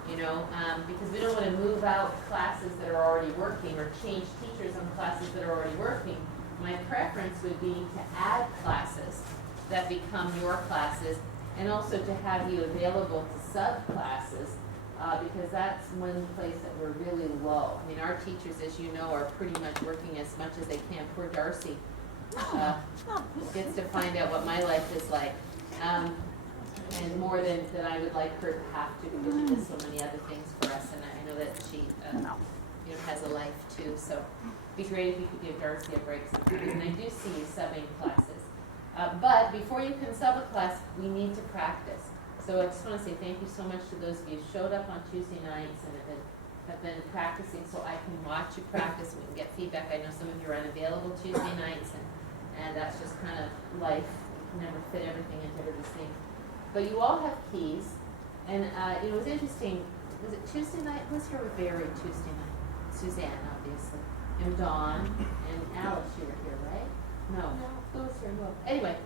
because we don't want to move out classes that are already working or change teachers on classes that are already working. My preference would be to add classes that become your classes, and also to have you available to sub-classes, because that's one place that we're really low. I mean, our teachers, as you know, are pretty much working as much as they can. Poor Darcy gets to find out what my life is like, and more than I would like her to have to, because she does so many other things for us, and I know that she has a life too, so it'd be great if you could give Darcy a break sometimes. And I do see you subbing classes. But before you can sub a class, we need to practice. So I just want to say thank you so much to those of you who showed up on Tuesday nights and have been practicing, so I can watch you practice and we can get feedback. I know some of you are unavailable Tuesday nights, and that's just kind of life. You can never fit everything into everybody's thing. But you all have keys, and it was interesting. Was it Tuesday night? Who's here with Barry Tuesday night? Suzanne, obviously, and Dawn, and Alice. You were here, right? No. Who was here? Well, anyway,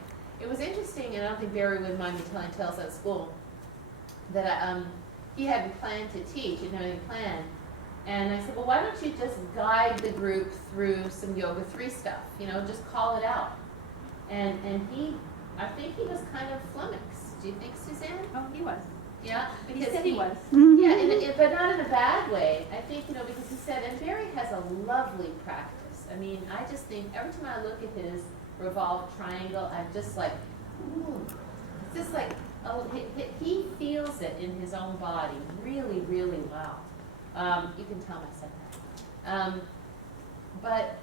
it was interesting, and I don't think Barry would mind me telling tales at school, that he hadn't planned to teach, he didn't have any plan. And I said, well, why don't you just guide the group through some Yoga 3 stuff, just call it out. And I think he was kind of flummoxed. Do you think, Suzanne? Oh, he was. Yeah, He because said he was. Yeah, but not in a bad way. I think, because he said, and Barry has a lovely practice. I mean, I just think every time I look at his revolved triangle, I'm just like, ooh. It's just like, oh, he feels it in his own body really, really well. You can tell him I said that.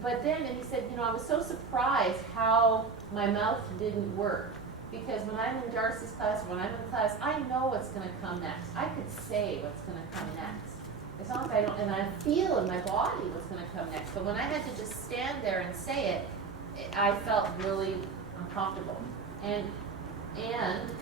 But then, and he said, I was so surprised how my mouth didn't work. Because when I'm in Darcy's class, when I'm in class, I know what's going to come next. I could say what's going to come next. It's not like I don't, and I feel in my body what's going to come next. But when I had to just stand there and say it, I felt really uncomfortable. And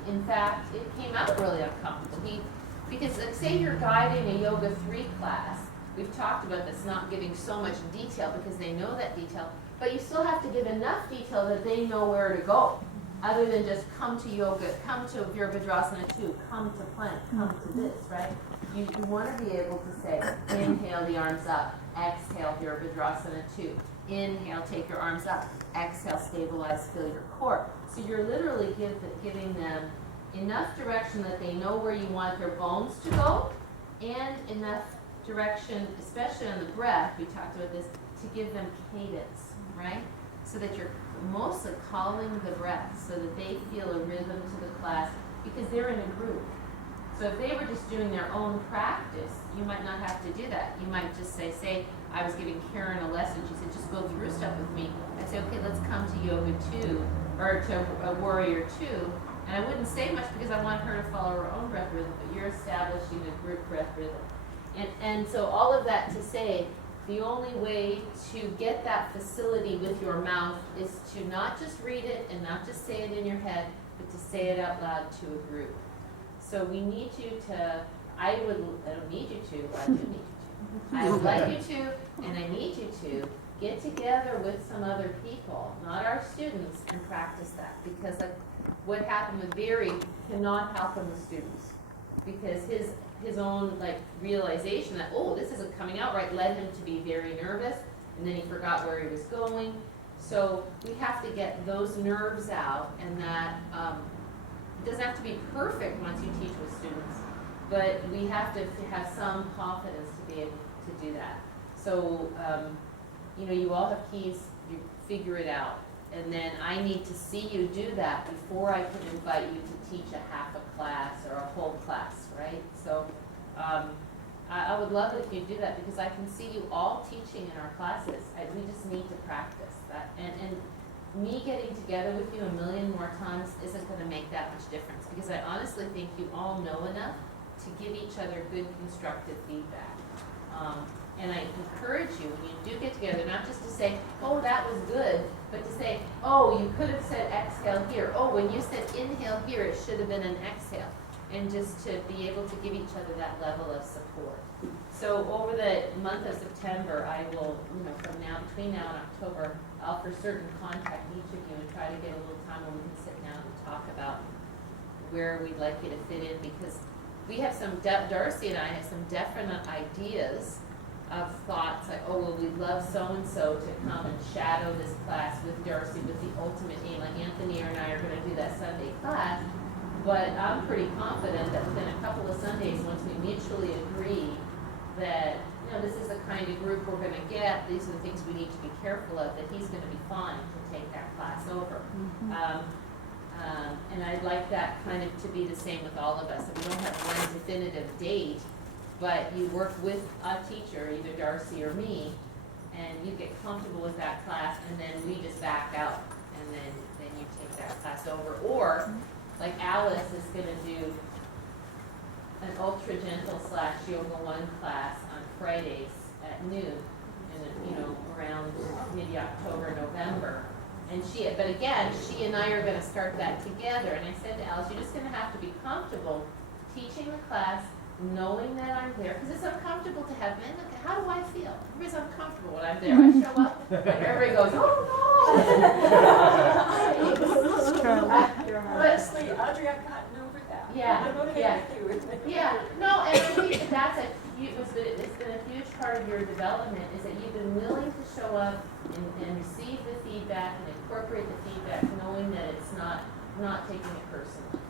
in fact, it came out really uncomfortable. Because say you're guiding a Yoga 3 class, we've talked about this, not giving so much detail because they know that detail, but you still have to give enough detail that they know where to go, other than just come to yoga, come to Virabhadrasana 2, come to plank, come to this, right? You want to be able to say, inhale the arms up, exhale Virabhadrasana 2. Inhale, take your arms up. Exhale, stabilize, feel your core. So you're literally giving them enough direction that they know where you want their bones to go, and enough direction, especially on the breath, we talked about this, to give them cadence, right? So that you're mostly calling the breath so that they feel a rhythm to the class, because they're in a group. So if they were just doing their own practice, you might not have to do that. You might just say I was giving Karen a lesson, she said, just go through stuff with me. I'd say, okay, let's come to yoga 2, or to a warrior 2. And I wouldn't say much because I want her to follow her own breath rhythm, but you're establishing a group breath rhythm. And so all of that to say, the only way to get that facility with your mouth is to not just read it and not just say it in your head, but to say it out loud to a group. So we need you to, I don't need you to, but I do need you to. I would like you to, and I need you to, get together with some other people, not our students, and practice that. Because like what happened with Barry cannot happen with students. Because his own like realization that, oh, this isn't coming out right, led him to be very nervous, and then he forgot where he was going. So we have to get those nerves out, and that it doesn't have to be perfect once you teach with students, but we have to have some confidence to be able to do that. So, you all have keys, you figure it out, and then I need to see you do that before I can invite you to teach a half a class or a whole class, right? So I would love it if you do that, because I can see you all teaching in our classes. We just need to practice that. And me getting together with you a million more times isn't going to make that much difference, because I honestly think you all know enough to give each other good constructive feedback. And I encourage you, when you do get together, not just to say, oh, that was good, but to say, oh, you could have said exhale here. Oh, when you said inhale here, it should have been an exhale. And just to be able to give each other that level of support. So over the month of September, I will, from now, between now and October, I'll for certain contact each of you and try to get a little time when we can sit down and talk about where we'd like you to fit in, because we have some, Darcy and I have some definite ideas of thoughts like, oh, well, we'd love so-and-so to come and shadow this class with Darcy with the ultimate aim. Like Anthony and I are going to do that Sunday class, but I'm pretty confident that within a couple of Sundays, once we mutually agree that, this is the kind of group we're going to get, these are the things we need to be careful of, that he's going to be fine to take that class over. And I'd like that kind of to be the same with all of us. So we don't have one definitive date, but you work with a teacher, either Darcy or me, and you get comfortable with that class, and then we just back out, and then you take that class over. Or, like Alice is going to do an ultra gentle / yoga 1 class on Fridays at noon, and around maybe October, November. And but again, she and I are going to start that together. And I said to Alice, you're just going to have to be comfortable teaching the class, knowing that I'm there, because it's uncomfortable to have men. Look, how do I feel? Everybody's uncomfortable when I'm there. I show up, and everybody goes, oh no! Honestly, Audrey, I've gotten over that. Yeah, I'm okay yeah. with you. Yeah, no, and I think that's it's been a huge part of your development, is that you've been willing to show up and receive the feedback and incorporate the feedback, knowing that it's not taking it personally.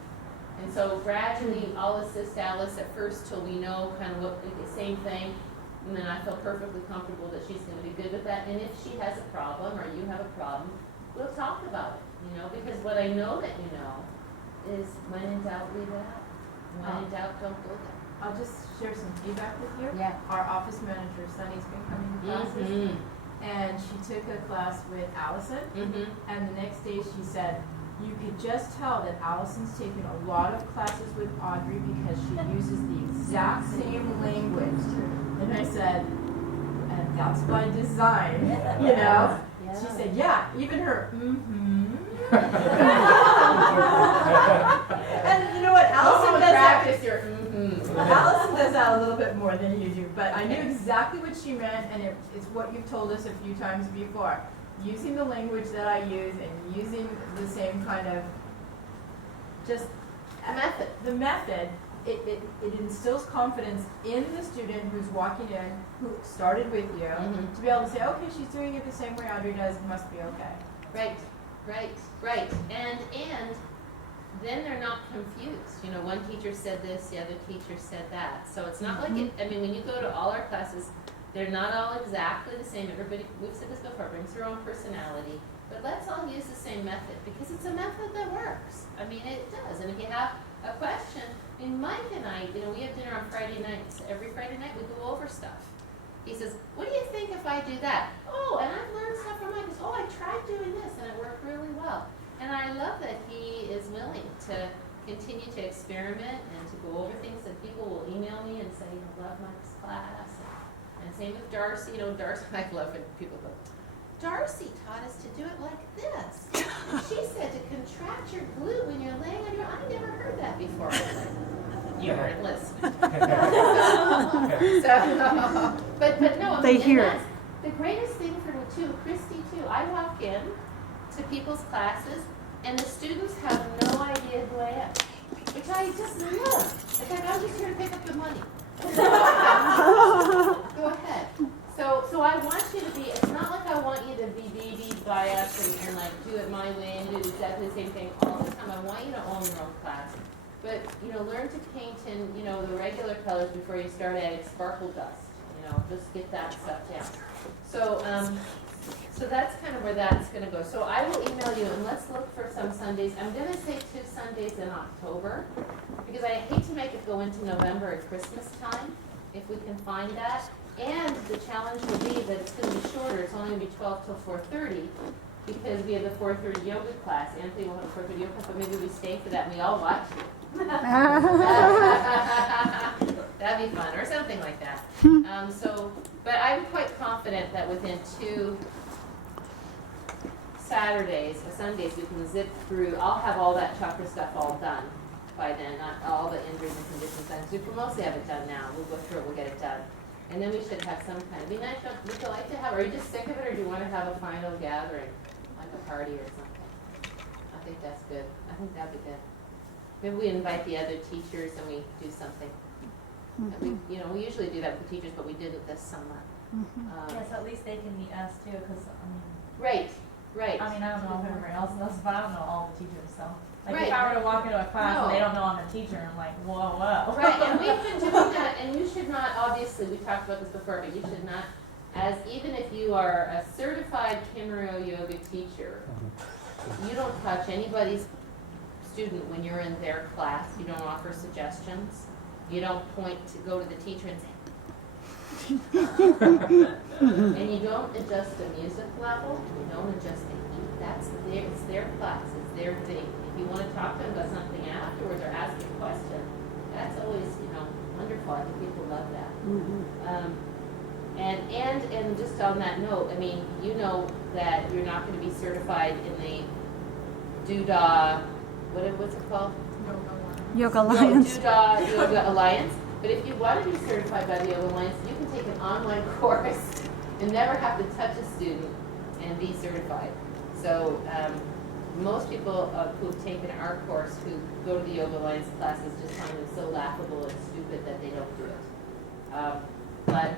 And so gradually, I'll assist Alice at first till we know kind of what the same thing, and then I feel perfectly comfortable that she's going to be good with that. And if she has a problem or you have a problem, we'll talk about it, because what I know that you know is when in doubt, leave it out. When in doubt, don't go there. I'll just share some feedback with you. Yeah. Our office manager, Sunny's been coming to classes, and she took a class with Allison, and the next day she said, you could just tell that Allison's taken a lot of classes with Audrey because she uses the exact same language. And I said, and that's by design, Yeah. She said, yeah, even her, And you know what, Allison does that. Practice your Allison does that a little bit more than you do, but I knew exactly what she meant, and it's what you've told us a few times before. using the language that I use and using the same kind of just Method. the method, it instills confidence in the student who's walking in, who started with you, Mhm. to be able to say, okay, she's doing it the same way Audrey does, it must be okay. Right. And then they're not confused. You know, one teacher said this, the other teacher said that. So it's not like it, I mean, when you go to all our classes, they're not all exactly the same. Everybody, we've said this before, brings their own personality. But let's all use the same method because it's a method that works. I mean, it does. And if you have a question, I mean, Mike and I, you know, we have dinner on Friday nights. Every Friday night we go over stuff. He says, what do you think if I do that? Oh, and I've learned stuff from Mike. He goes, oh, I tried doing this and it worked really well. And I love that he is willing to continue to experiment and to go over things that people will email me and say, I love Mike's class. And same with Darcy. You know, Darcy, I love when people go, Darcy taught us to do it like this. And she said to contract your glute when you're laying on your, I never heard that before. You weren't listening. But no, I They mean, hear and that's the greatest thing for me too, Christy too. I walk in to people's classes and the students have no idea who I am, which I just love. It's like I'm just here to pick up the money. Go ahead. So I want you to be, it's not like I want you to be babied by us and like do it my way and do exactly the same thing all the time. I want you to own your own class. But, you know, learn to paint in, you know, the regular colors before you start adding sparkle dust. You know, just get that stuff down. So that's kind of where that's going to go. So I will email you, and let's look for some Sundays. I'm going to say 2 Sundays in October, because I hate to make it go into November at Christmas time, if we can find that. And the challenge will be that it's going to be shorter. It's only going to be 12 till 4:30, because we have the 4:30 yoga class. Anthony will have a 4:30 yoga class, but maybe we stay for that and we all watch it. That'd be fun, or something like that. But I'm quite confident that within 2 Saturdays or Sundays we can zip through. I'll have all that chakra stuff all done by then, not all the injuries and conditions done. So we'll mostly have it done now. We'll go through it, we'll get it done. And then we should have some kind of, be nice, would you like to have, are you just sick of it, or do you want to have a final gathering, like a party or something? I think that's good. I think that'd be good. Maybe we invite the other teachers and we do something. And we, you know, we usually do that with the teachers, but we did it this summer. Yes, at least they can meet us too, because, I mean, Right. I mean, I don't know if everybody else knows, but I don't know all the teachers, so. Like, Right. if I were to walk into a class No. and they don't know I'm a teacher, I'm like, whoa. Right, and we've been doing that, and you should not, obviously, we talked about this before, but you should not, as even if you are a certified Kimuro yoga teacher, you don't touch anybody's student when you're in their class. You don't offer suggestions. You don't point to go to the teacher and say, and you don't adjust the music level. You don't adjust the heat. It's their class. It's their thing. If you want to talk to them about something afterwards or ask a question, that's always, you know, wonderful. I think people love that. And just on that note, I mean, you know that you're not going to be certified in the Doodah, what's it called? Yoga Alliance. Doodah Yoga Alliance. But if you want to be certified by the Yoga Alliance, you can take an online course and never have to touch a student and be certified. So most people who've taken our course who go to the Yoga Alliance classes just find it so laughable and stupid that they don't do it. But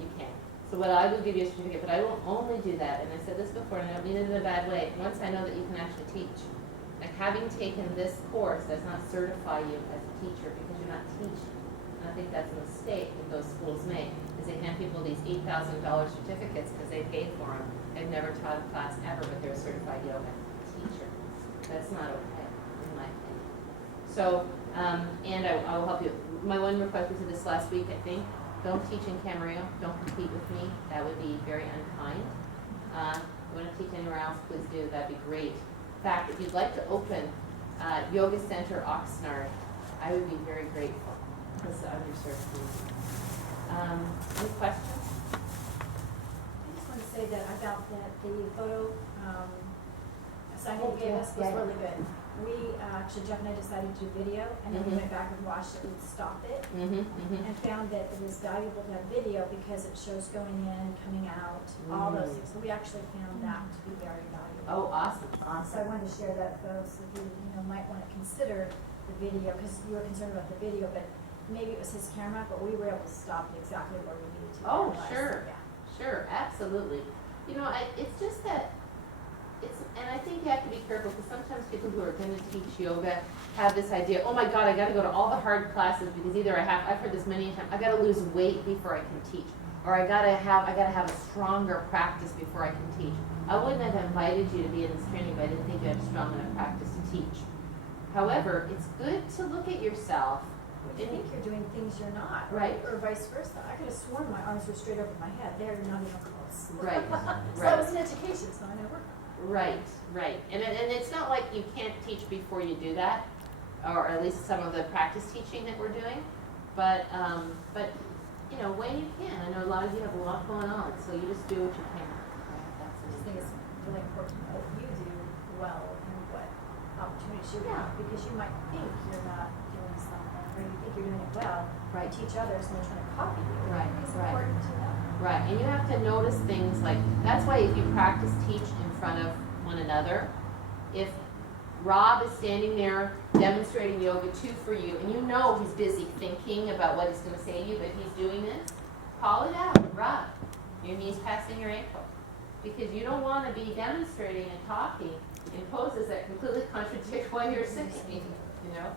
you can. So what I will give you a certificate, but I will only do that, and I said this before, and I don't mean it in a bad way, once I know that you can actually teach. Like, having taken this course does not certify you as a teacher because you're not teaching. And I think that's a mistake that those schools make, is they hand people these $8,000 certificates because they paid for them. They've never taught a class ever, but they're a certified yoga teacher. That's not okay, in my opinion. So, and I will help you. My one request was this last week, I think. Don't teach in Camarillo. Don't compete with me. That would be very unkind. If you want to teach anywhere else, please do. That'd be great. In fact, if you'd like to open Yoga Center Oxnard, I would be very grateful because the underserved community. Any questions? I just want to say that I felt that the photo assignment you gave us was really good. actually Jeff and I decided to do video, and then we went back and watched it, we'd stop it, and found that it was valuable to have video because it shows going in, coming out, all those things. So we actually found that to be very valuable. Oh, awesome, So I awesome. wanted to share that with those, if you, might want to consider the video, because you were concerned about the video, but maybe it was his camera, but we were able to stop it exactly where we needed to. Oh, analyze. sure. Yeah. Sure, absolutely. You know, it's just that, and I think you have to be careful, because sometimes people who are gonna teach yoga have this idea, oh my God, I gotta go to all the hard classes, because either I've heard this many times, I gotta lose weight before I can teach, or I gotta have a stronger practice before I can teach. I wouldn't have invited you to be in this training if I didn't think you had a strong enough practice to teach. However, it's good to look at yourself. You think you're doing things you're not, Right. Or vice versa. I could have sworn my arms were straight over my head. They're not even close. Right, So right. it was an education, so I know work on Right, right. And it's not like you can't teach before you do that, or at least some of the practice teaching that we're doing. But you know, when you can. I know a lot of you have a lot going on, so you just do what you can. Right? That's I just think it's really important what you do well and what opportunities you Yeah. have, because you might think you're not doing something, or you think you're doing it well. Right. You teach others and they're trying to copy you. Right, It's right. important to know. Right, and you have to notice things like, that's why if you practice teach in front of one another, if Rob is standing there demonstrating yoga 2 for you, and you know he's busy thinking about what he's going to say to you, but he's doing this, call it out, Rob, your knee's passing your ankle. Because you don't want to be demonstrating and talking in poses that completely contradict what you're saying, you know?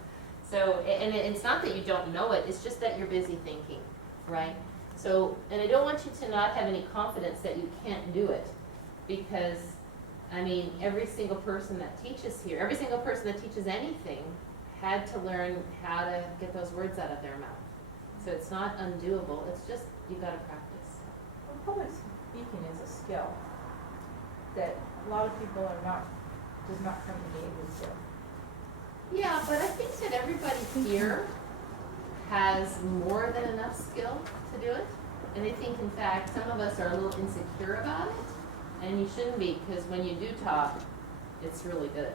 So, and it's not that you don't know it, it's just that you're busy thinking, right? So, and I don't want you to not have any confidence that you can't do it, because, I mean, every single person that teaches here, every single person that teaches anything had to learn how to get those words out of their mouth. So it's not undoable, it's just, you gotta practice. Well, public speaking is a skill that a lot of people does not come innately to. Yeah, but I think that everybody here has more than enough skill to do it. And I think, in fact, some of us are a little insecure about it. And you shouldn't be, because when you do talk, it's really good.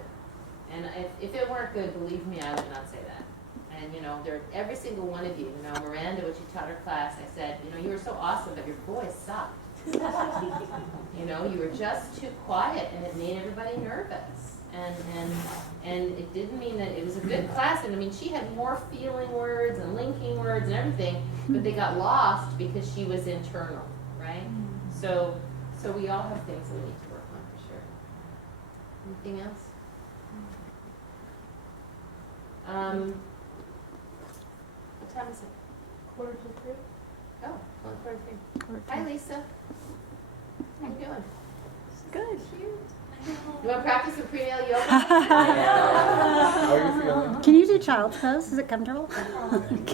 And if it weren't good, believe me, I would not say that. And, you know, every single one of you, you know, Miranda, when she taught her class, I said, you know, you were so awesome, but your voice sucked. You know, you were just too quiet, and it made everybody nervous. And it didn't mean that it was a good class. And I mean, she had more feeling words and linking words and everything, but they got lost because she was internal, right? So we all have things that we need to work on for sure. Anything else? What time is it? 2:45. Oh, 1:43. Hi, Lisa. How you doing? Good. You want to practice some prenatal yoga? How are you feeling? Can you do child's pose? Is it comfortable?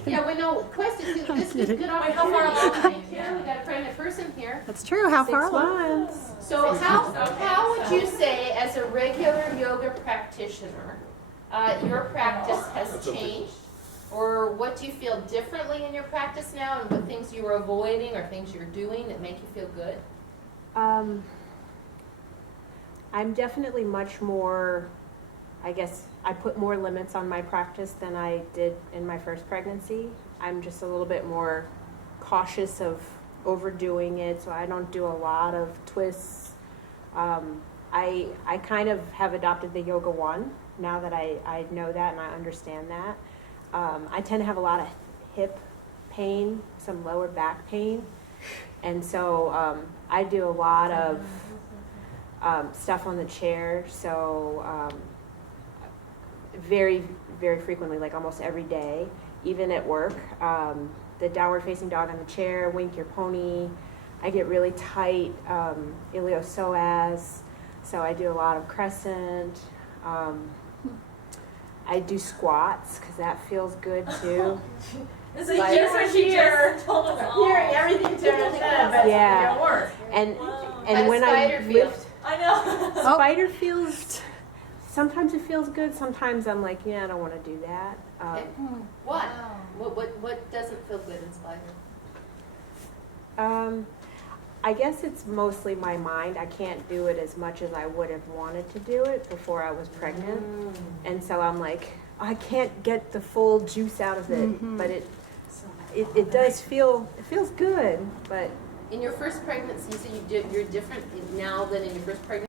Yeah, well, no, question, this is good opportunity. how far along? Yeah, we got a pregnant person here. That's true. How far along? So how would you say, as a regular yoga practitioner, your practice has changed? Or what do you feel differently in your practice now, and what things you were avoiding or things you're doing that make you feel good? I'm definitely much more, I guess, I put more limits on my practice than I did in my first pregnancy. I'm just a little bit more cautious of overdoing it, so I don't do a lot of twists. I kind of have adopted the Yoga 1 now that I know that and I understand that. I tend to have a lot of hip pain, some lower back pain, and so I do a lot of stuff on the chair, so very, very frequently, like almost every day, even at work. The downward facing dog on the chair, wink your pony. I get really tight iliopsoas, so I do a lot of crescent. I do squats because that feels good too. This is just what she just told us all. Hearing everything Tara said, but Yeah. it don't work. And How and does when I spider feel? lift, I know. spider feels. Sometimes it feels good. Sometimes I'm like, yeah, I don't want to do that. Okay. What? What doesn't feel good in spider? I guess it's mostly my mind. I can't do it as much as I would have wanted to do it before I was pregnant. And so I'm like, I can't get the full juice out of it, but it does feel, it feels good, but In your first pregnancy, so you're different now than in your first pregnancy?